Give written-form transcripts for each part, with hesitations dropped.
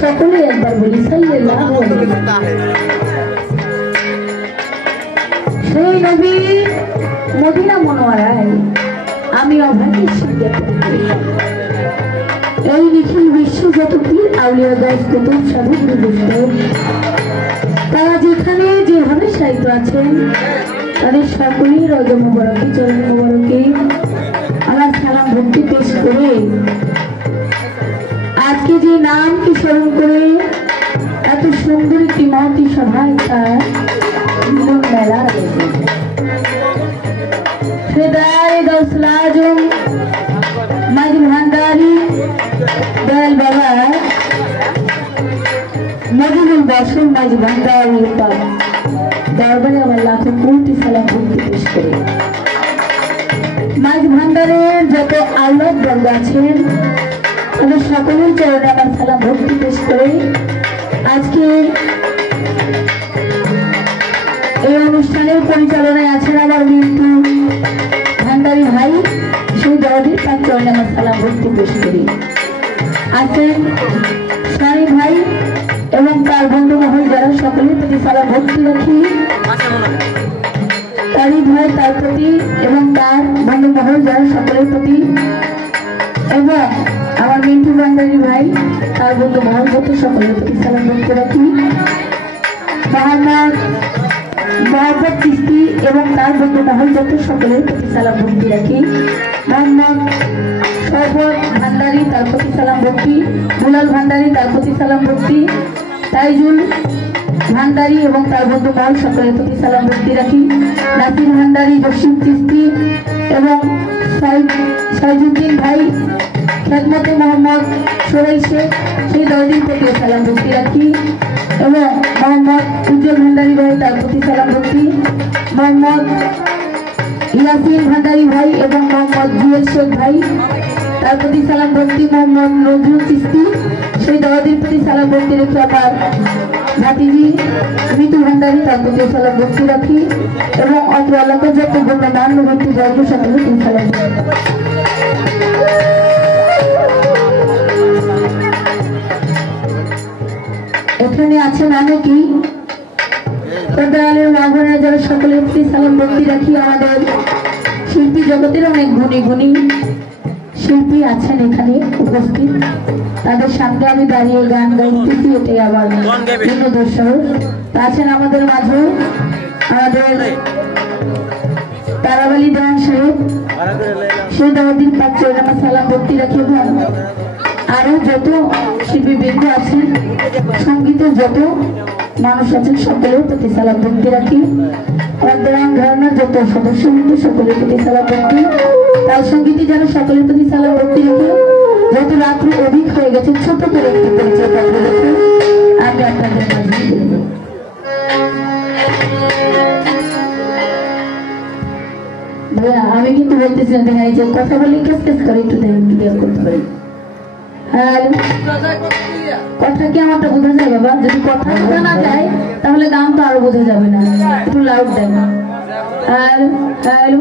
সকলে একবার বলি সাল্লাল্লাহু আলাইহি। সেই নবী মদিনা মুনওয়ারায় আমি অভাগী সঙ্গে এই নিখিল বিশ্ব যত পীর আউলিয়া গাছ কুতুব সাধু দুষ্ট তারা যেখানে যেভাবে সাহিত্য আছেন তাদের সকলেই রজ মোবারকে চরণ মোবারকে আমার সালাম ভক্তি পেশ করে আজকে যে নামকে স্মরণ করে এত সুন্দর একটি মহতী সভায় তার মেলা রয়েছে। ফেদায়ে গাউসুল আজম মাঝ ভান্ডারী দয়াল বাবা মজিদুল বাসন মাঝ ভান্ডারী দরবারে আমার লাখো কোটি সালাম ভক্তি পেশ করে মাঝ ভান্ডারের যত আল্লাহ বন্ধু আছেন তাদের সকলের চরণে আমার সালাম ভক্তি পেশ করে আজকে এই অনুষ্ঠানের পরিচালনায় আছেন আমার মিন্টু ভান্ডারী ভাই, সেই দরদির তার চরণে আমার সালাম ভক্তি পেশ করি। আছেন সানি ভাই এবং তার বন্ধু মহল যারা সকলের প্রতি সালাম ভক্তি রাখি। তারই ভাই তার প্রতি এবং তার বন্ধু মহল যারা সকলের প্রতি এবং আমার মিন্টু ভান্ডারী ভাই তার বন্ধু মহল যত সকলের প্রতি সালাম ভক্তি রাখি। মোহাম্মদ চিস্তি এবং তার বন্ধু মহল যত সকলের প্রতি সালাম ভক্তি রাখি। মোহাম্মদ শওকত ভান্ডারী তার প্রতি সালাম ভক্তি, দুলাল ভান্ডারী তার প্রতি সালাম ভক্তি, তাইজুল ভান্ডারী এবং তার বন্ধু মহল সকলের প্রতি সালাম ভক্তি রাখি। নাসির ভান্ডারী, জসিম চিস্তি এবং সাইজুদ্দিন ভাই, খেদমতে মোহাম্মদ সোহেল শেখ সেই দলটির প্রতি সালাম ভক্তি রাখি এবং মোহাম্মদ উজ্জ্বল ভান্ডারী ভাই তার প্রতি সালাম ভক্তি, মোহাম্মদ ইয়াসিন ভান্ডারী ভাই এবং মোহাম্মদ জুয়েল শেখ ভাই তার প্রতি সালাম ভক্তি, মোহাম্মদ নজরুল চিস্তি সেই দলটির প্রতি সালাম ভক্তি রেখে আমার ভাতিজি মিতু ভান্ডারী তার প্রতি সালাম ভক্তি রাখি এবং অত্র এলাকার যত গণ্যমান্য ব্যক্তি বর্গ সকলে তিন সালাম। এখানে আছেন অনেকেই পর্দারের মাঝখানে যারা সকলের প্রতি সালাম ভক্তি রাখি। আমাদের শিল্পী জগতের অনেক গুণী গুণী শিল্পী আছেন এখানে উপস্থিত, তাদের সামনে আমি দাঁড়িয়ে গান গাইতেছি, এটাই আবার বিনোদন। আছেন আমাদের মাঝে আমাদের তারাবালি দেওয়ান সাহেব, সেই দাওয়াদিন পাক চরণে সালাম ভক্তি রাখি এবং আরো যত শিল্পীবৃন্দ আছেন, সঙ্গীতের যত মানুষ আছেন সকলের প্রতি সালাম ভক্তি রাখি। ঘরানার যত সদস্য মধ্যে সকলের প্রতি সালাম ভক্তি, তার সঙ্গীতে যেন সকলের প্রতি সালাম ভক্তি রেখে যত রাত্রি অধিক হয়ে গেছে ছোট করে একটি পরিচয় পত্র রেখে আমি আপনাদের মাঝে ভাইয়া আমি কিন্তু বলতেছি না, দেখা যে কথা বলি কেস কেস করে একটু ক্লিয়ার করতে পারি। কথা কি আমারটা বোঝা যায় বাবা? যদি কথা বোঝা না যায় তাহলে গান তো আরো বোঝা যাবে না, একটু লাউড দেয় না। হ্যালো হ্যালো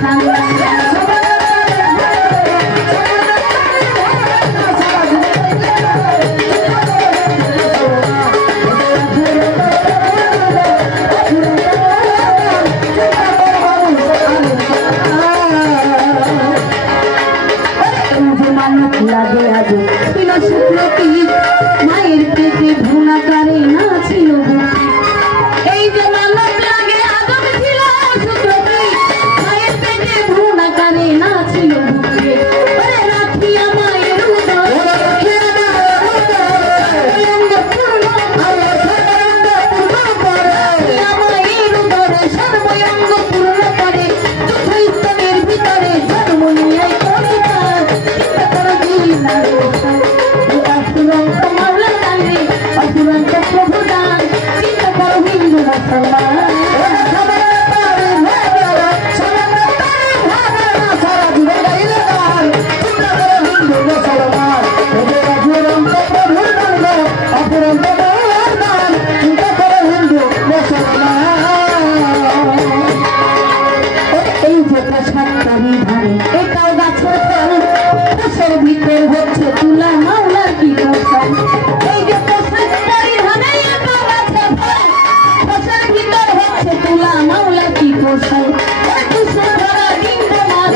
স্থান। লাগে আজ ছিল শুক্রটি মায়ের পেটে ভুনা করে না ছিল বুকে। এই যে মানব লাগে আদম ছিল শুক্রটি মায়ের পেটে ভুনা করে না ছিল বুকে। রাখিয়া মায়ের উদর সর্বঙ্গ পূর্ণ করে চতুর্থনের ভিতরে জন্ম নিয়ে এটাও গাছের ফল গাছের ভিতর হচ্ছে তুলা মাওলার কি পোষণ। এই যে পোষণকারী ধানে এটাও গাছের ফল গাছের ভিতর হচ্ছে তুলা মাওলার কি পোষণ। ধরা ডিম্ব মাছ